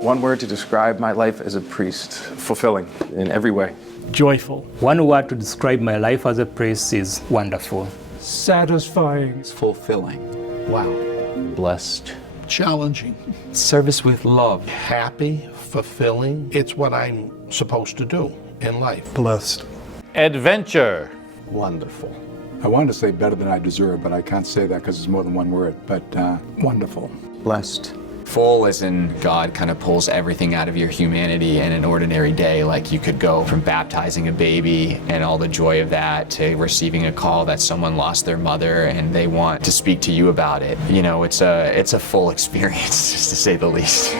One word to describe my life as a priest: fulfilling in every way. Joyful. One word to describe my life as a priest is wonderful. Satisfying. Fulfilling. Wow. Blessed. Challenging. Service with love. Happy, fulfilling. It's what I'm supposed to do in life. Blessed. Adventure. Wonderful. I wanted to say better than I deserve, but I can't say that because it's more than one word. But wonderful. Blessed. Full as in God kind of pulls everything out of your humanity in an ordinary day. Like you could go from baptizing a baby and all the joy of that to receiving a call that someone lost their mother and they want to speak to you about it. You know, it's a full experience, just to say the least.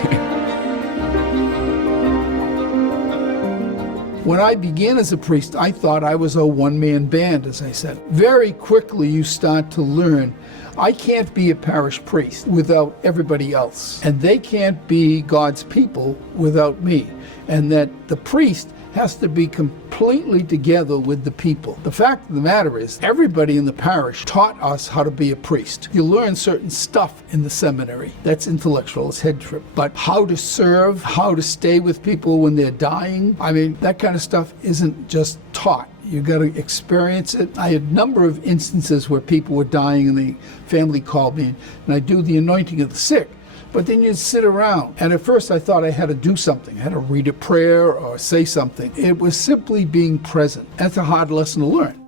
When I began as a priest, I thought I was a one-man band, as I said. Very quickly you start to learn I can't be a parish priest without everybody else, and they can't be God's people without me, and that the priest has to be completely together with the people. The fact of the matter is, everybody in the parish taught us how to be a priest. You learn certain stuff in the seminary. That's intellectual, it's head trip. But how to serve, how to stay with people when they're dying, I mean, that kind of stuff isn't just taught. You got to experience it. I had a number of instances where people were dying and the family called me, and I do the anointing of the sick. But then you'd sit around, and at first I thought I had to do something. I had to read a prayer or say something. It was simply being present. That's a hard lesson to learn.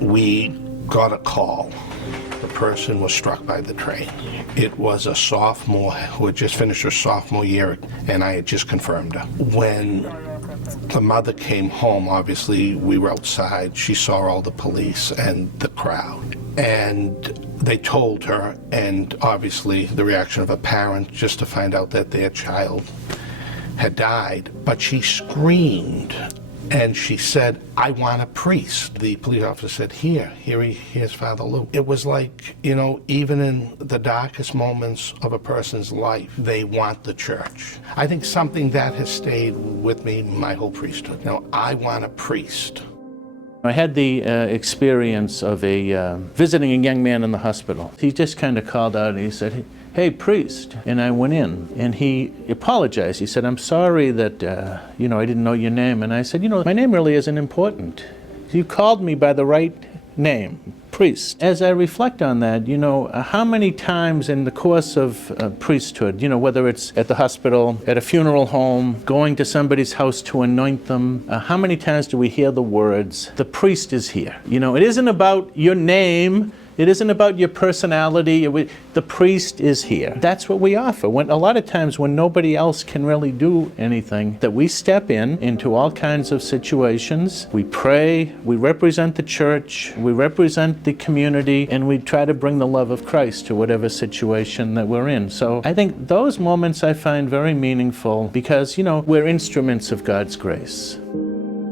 We got a call. The person was struck by the train. It was a sophomore who had just finished her sophomore year, and I had just confirmed her. When the mother came home, obviously we were outside. She saw all the police and the crowd. And they told her, and obviously the reaction of a parent just to find out that their child had died. But she screamed and she said, "I want a priest." The police officer said, here's Father Lou. It was like, you know, even in the darkest moments of a person's life, they want the church. I think something that has stayed with me my whole priesthood. You know, I want a priest. I had the experience of visiting a young man in the hospital. He just kind of called out and he said, "Hey, priest." And I went in and he apologized. He said, "I'm sorry that, I didn't know your name." And I said, "My name really isn't important. You called me by the right name, priest." As I reflect on that, how many times in the course of priesthood, whether it's at the hospital, at a funeral home, going to somebody's house to anoint them, how many times do we hear the words, "The priest is here"? It isn't about your name. It isn't about your personality. The priest is here. That's what we offer. A lot of times when nobody else can really do anything, that we step into all kinds of situations. We pray, we represent the church, we represent the community, and we try to bring the love of Christ to whatever situation that we're in. So I think those moments I find very meaningful because, we're instruments of God's grace.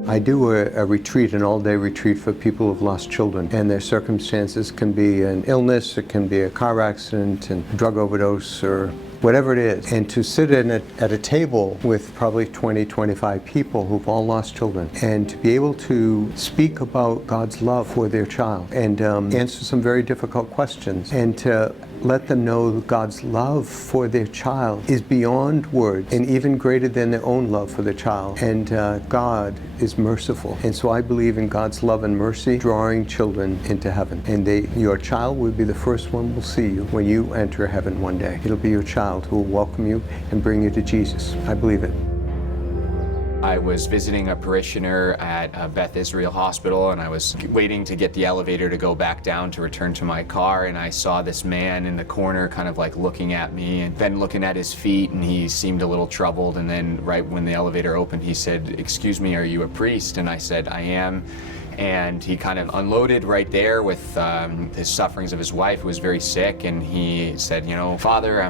I do a retreat, an all-day retreat for people who've lost children, and their circumstances can be an illness, it can be a car accident, and drug overdose, or whatever it is. And to sit at a table with probably 20, 25 people who've all lost children, and to be able to speak about God's love for their child, and answer some very difficult questions, and to let them know that God's love for their child is beyond words and even greater than their own love for their child. And God is merciful. And so I believe in God's love and mercy drawing children into heaven. And your child will be the first one will see you when you enter heaven one day. It'll be your child who will welcome you and bring you to Jesus. I believe it. I was visiting a parishioner at Beth Israel Hospital, and I was waiting to get the elevator to go back down to return to my car, and I saw this man in the corner kind of like looking at me and then looking at his feet, and he seemed a little troubled. And then right when the elevator opened, he said, "Excuse me, are you a priest?" And I said, "I am." And he kind of unloaded right there with his sufferings of his wife, who was very sick. And he said, "Father, I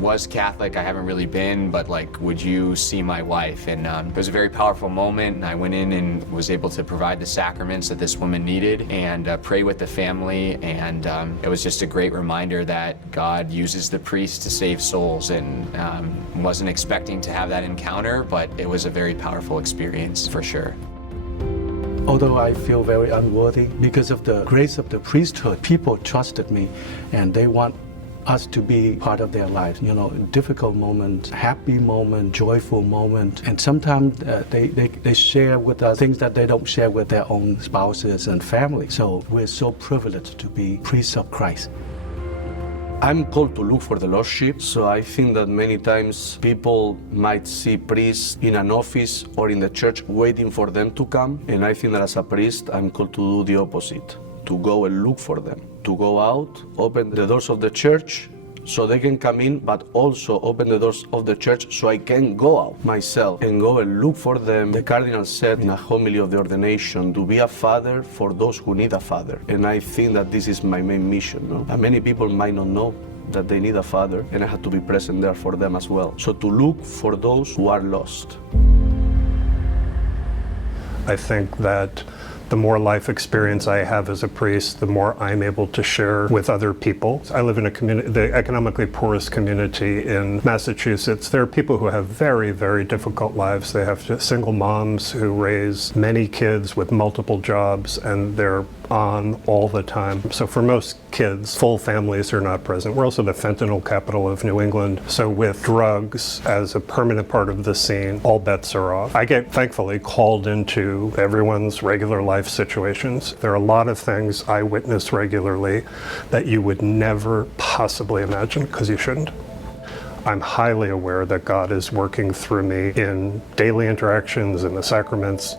was Catholic. I haven't really been, but would you see my wife?" And it was a very powerful moment. And I went in and was able to provide the sacraments that this woman needed and pray with the family. And it was just a great reminder that God uses the priest to save souls. And wasn't expecting to have that encounter, but it was a very powerful experience for sure. Although I feel very unworthy, because of the grace of the priesthood, people trusted me and they want us to be part of their lives. You know, difficult moment, happy moment, joyful moment. And sometimes they share with us things that they don't share with their own spouses and family. So we're so privileged to be priests of Christ. I'm called to look for the lost sheep, so I think that many times people might see priests in an office or in the church waiting for them to come, and I think that as a priest, I'm called to do the opposite, to go and look for them, to go out, open the doors of the church so they can come in, but also open the doors of the church so I can go out myself and go and look for them. The Cardinal said in a homily of the ordination, to be a father for those who need a father. And I think that this is my main mission. No? And many people might not know that they need a father, and I have to be present there for them as well. So to look for those who are lost. I think that the more life experience I have as a priest, the more I'm able to share with other people. I live in a community, the economically poorest community in Massachusetts. There are people who have very, very difficult lives. They have single moms who raise many kids with multiple jobs, and they're on all the time. So for most kids, full families are not present. We're also the fentanyl capital of New England. So with drugs as a permanent part of the scene, all bets are off. I get, thankfully, called into everyone's regular life situations. There are a lot of things I witness regularly that you would never possibly imagine, because you shouldn't. I'm highly aware that God is working through me in daily interactions, in the sacraments.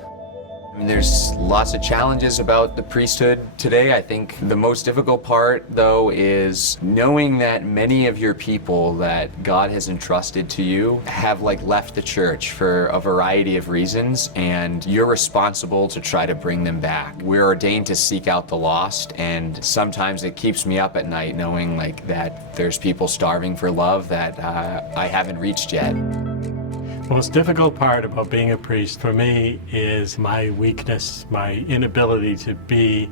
I mean, there's lots of challenges about the priesthood today. I think the most difficult part, though, is knowing that many of your people that God has entrusted to you have left the church for a variety of reasons, and you're responsible to try to bring them back. We're ordained to seek out the lost, and sometimes it keeps me up at night knowing that there's people starving for love that I haven't reached yet. The most difficult part about being a priest for me is my weakness, my inability to be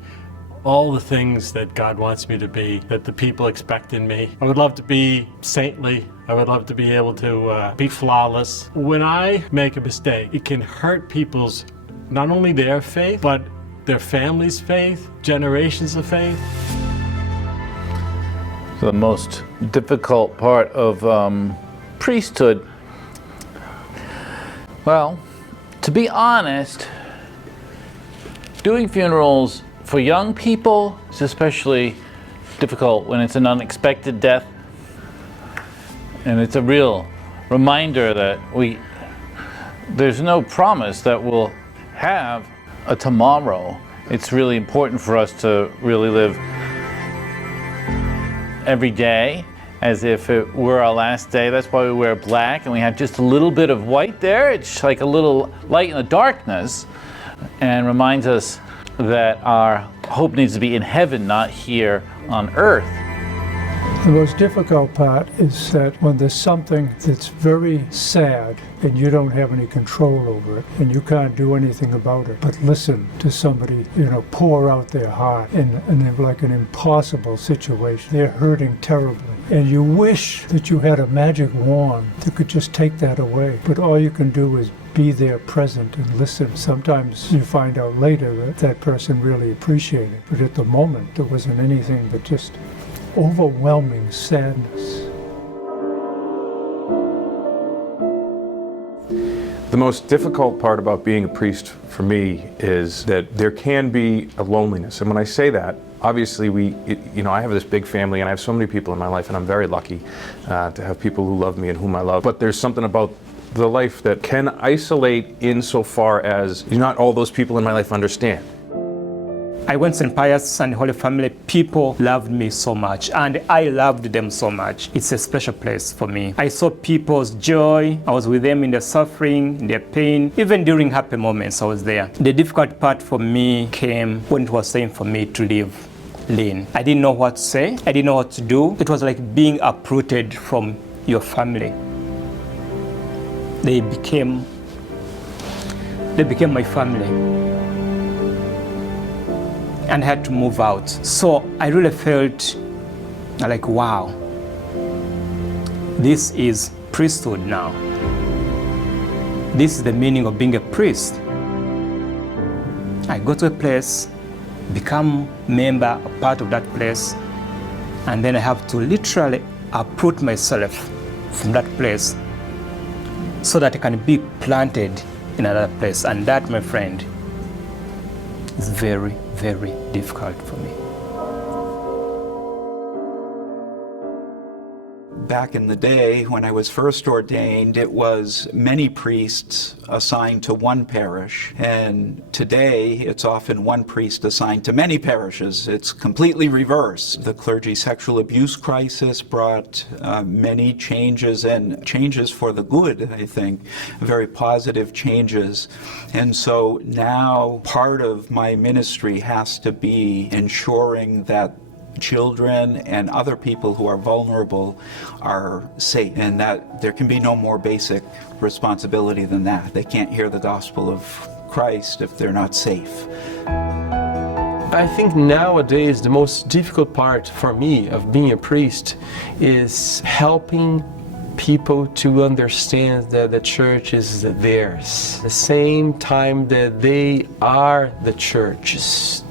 all the things that God wants me to be, that the people expect in me. I would love to be saintly. I would love to be able to be flawless. When I make a mistake, it can hurt people's, not only their faith, but their family's faith, generations of faith. The most difficult part of priesthood, well, to be honest, doing funerals for young people is especially difficult when it's an unexpected death. And it's a real reminder that there's no promise that we'll have a tomorrow. It's really important for us to really live every day as if it were our last day. That's why we wear black, and we have just a little bit of white there. It's like a little light in the darkness, and reminds us that our hope needs to be in heaven, not here on earth. The most difficult part is that when there's something that's very sad and you don't have any control over it and you can't do anything about it, but listen to somebody, pour out their heart in like an impossible situation. They're hurting terribly. And you wish that you had a magic wand that could just take that away. But all you can do is be there present and listen. Sometimes you find out later that that person really appreciated it. But at the moment, there wasn't anything but just overwhelming sadness. The most difficult part about being a priest for me is that there can be a loneliness. And when I say that, obviously I have this big family and I have so many people in my life, and I'm very lucky to have people who love me and whom I love. But there's something about the life that can isolate insofar as not all those people in my life understand. I went to St. Pius and the Holy Family. People loved me so much, and I loved them so much. It's a special place for me. I saw people's joy. I was with them in their suffering, in their pain. Even during happy moments, I was there. The difficult part for me came when it was time for me to leave Lynn. I didn't know what to say. I didn't know what to do. It was like being uprooted from your family. They became my family. And had to move out. So I really felt like, wow, this is priesthood now. This is the meaning of being a priest. I go to a place, become member, a part of that place, And then I have to literally uproot myself from that place so that I can be planted in another place. And that, my friend, is very, very difficult for me. Back in the day, when I was first ordained, it was many priests assigned to one parish, and today it's often one priest assigned to many parishes. It's completely reversed. The clergy sexual abuse crisis brought many changes, and changes for the good, I think, very positive changes. And so now part of my ministry has to be ensuring that children and other people who are vulnerable are safe, and that there can be no more basic responsibility than that. They can't hear the gospel of Christ if they're not safe. I think nowadays the most difficult part for me of being a priest is helping people to understand that the church is theirs. At the same time that they are the churches.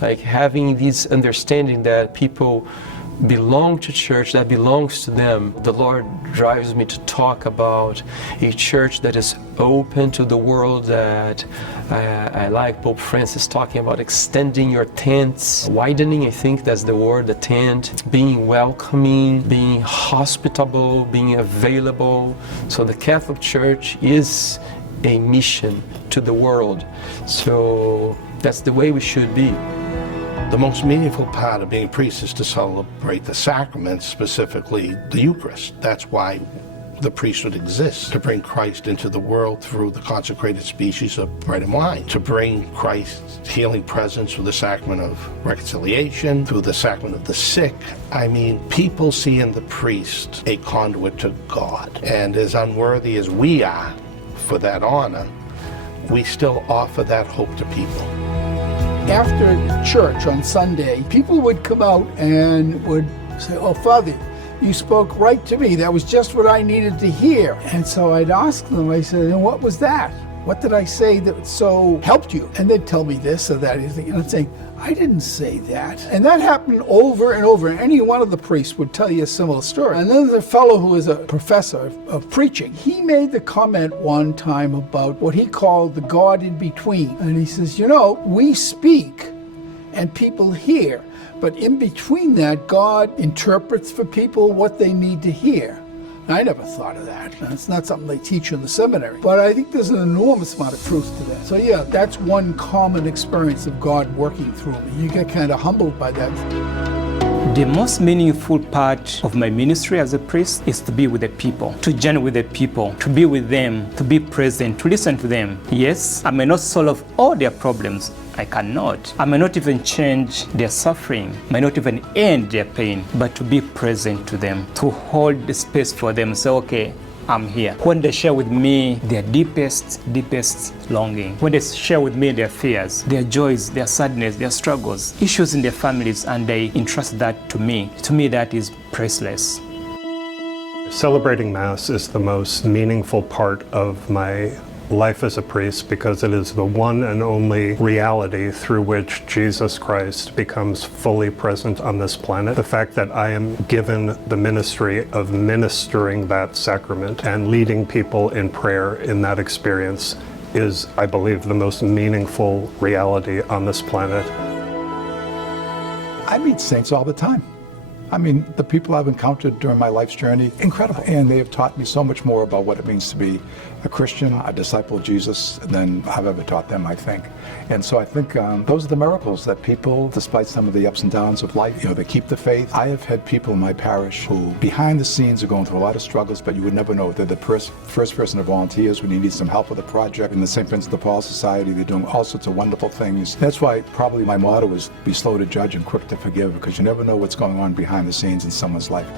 Like having this understanding that people belong to church, that belongs to them. The Lord drives me to talk about a church that is open to the world, that I like Pope Francis talking about extending your tents, widening, I think that's the word, the tent, being welcoming, being hospitable, being available. So the Catholic Church is a mission to the world. So that's the way we should be. The most meaningful part of being a priest is to celebrate the sacraments, specifically the Eucharist. That's why the priesthood exists, to bring Christ into the world through the consecrated species of bread and wine, to bring Christ's healing presence through the sacrament of reconciliation, through the sacrament of the sick. I mean, people see in the priest a conduit to God. And as unworthy as we are for that honor, we still offer that hope to people. After church on Sunday, people would come out and would say, "Oh, Father, you spoke right to me. That was just what I needed to hear." And so I'd ask them, I said, "And what was that? What did I say that so helped you?" And they'd tell me this or that. And I'd say, "I didn't say that." And that happened over and over. And any one of the priests would tell you a similar story. And then there's a fellow who is a professor of preaching. He made the comment one time about what he called the God in between. And he says, we speak and people hear. But in between that, God interprets for people what they need to hear. I never thought of that. It's not something they teach in the seminary. But I think there's an enormous amount of truth to that. So yeah, that's one common experience of God working through me. You get kind of humbled by that. The most meaningful part of my ministry as a priest is to be with the people, to journey with the people, to be with them, to be present, to listen to them. Yes, I may not solve all their problems. I cannot. I may not even change their suffering, may not even end their pain, but to be present to them, to hold the space for them, say, okay, I'm here. When they share with me their deepest longing, when they share with me their fears, their joys, their sadness, their struggles, issues in their families, and they entrust that to me that is priceless. Celebrating Mass is the most meaningful part of my life as a priest because it is the one and only reality through which Jesus Christ becomes fully present on this planet. The fact that I am given the ministry of ministering that sacrament and leading people in prayer in that experience is, I believe, the most meaningful reality on this planet. I meet saints all the time. I mean, the people I've encountered during my life's journey, incredible. And they have taught me so much more about what it means to be a Christian, a disciple of Jesus, than I've ever taught them, I think. And so I think those are the miracles that people, despite some of the ups and downs of life, they keep the faith. I have had people in my parish who, behind the scenes, are going through a lot of struggles, but you would never know. They're the first person to volunteers when you need some help with a project. In the St. Vincent de Paul Society, they're doing all sorts of wonderful things. That's why probably my motto is be slow to judge and quick to forgive, because you never know what's going on behind the scenes in someone's life.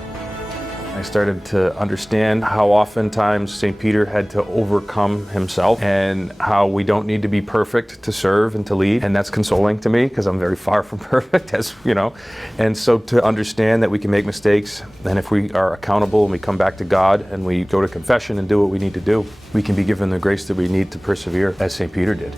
I started to understand how oftentimes St. Peter had to overcome himself and how we don't need to be perfect to serve and to lead. And that's consoling to me because I'm very far from perfect, as you know. And so to understand that we can make mistakes, and if we are accountable and we come back to God and we go to confession and do what we need to do, we can be given the grace that we need to persevere as St. Peter did.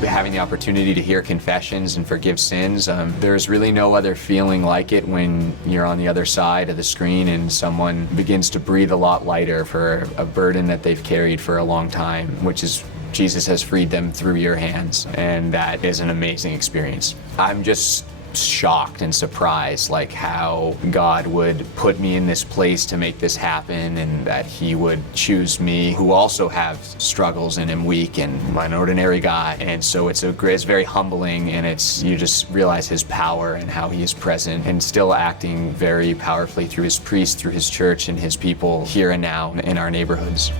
Having the opportunity to hear confessions and forgive sins, there's really no other feeling like it when you're on the other side of the screen and someone begins to breathe a lot lighter for a burden that they've carried for a long time, which is Jesus has freed them through your hands, and that is an amazing experience. I'm just shocked and surprised, like how God would put me in this place to make this happen, and that He would choose me, who also have struggles and am weak and I'm an ordinary guy. And so it's very humbling, and you just realize His power and how He is present and still acting very powerfully through His priests, through His church, and His people here and now in our neighborhoods.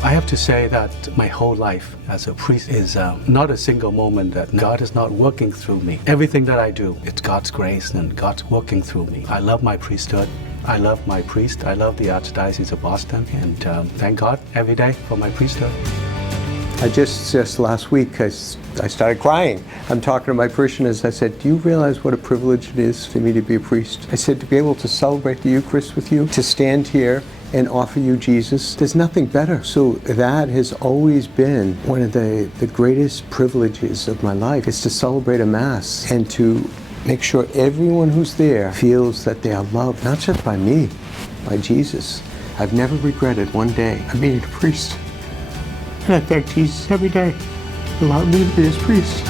I have to say that my whole life as a priest is not a single moment that God is not working through me. Everything that I do, it's God's grace and God's working through me. I love my priesthood. I love my priest. I love the Archdiocese of Boston. And thank God every day for my priesthood. Just last week, I started crying. I'm talking to my parishioners. I said, do you realize what a privilege it is for me to be a priest? I said, to be able to celebrate the Eucharist with you, to stand here and offer you Jesus, there's nothing better. So that has always been one of the greatest privileges of my life, is to celebrate a Mass and to make sure everyone who's there feels that they are loved, not just by me, by Jesus. I've never regretted one day of being a priest. And I thank Jesus every day for allowing me to be His priest.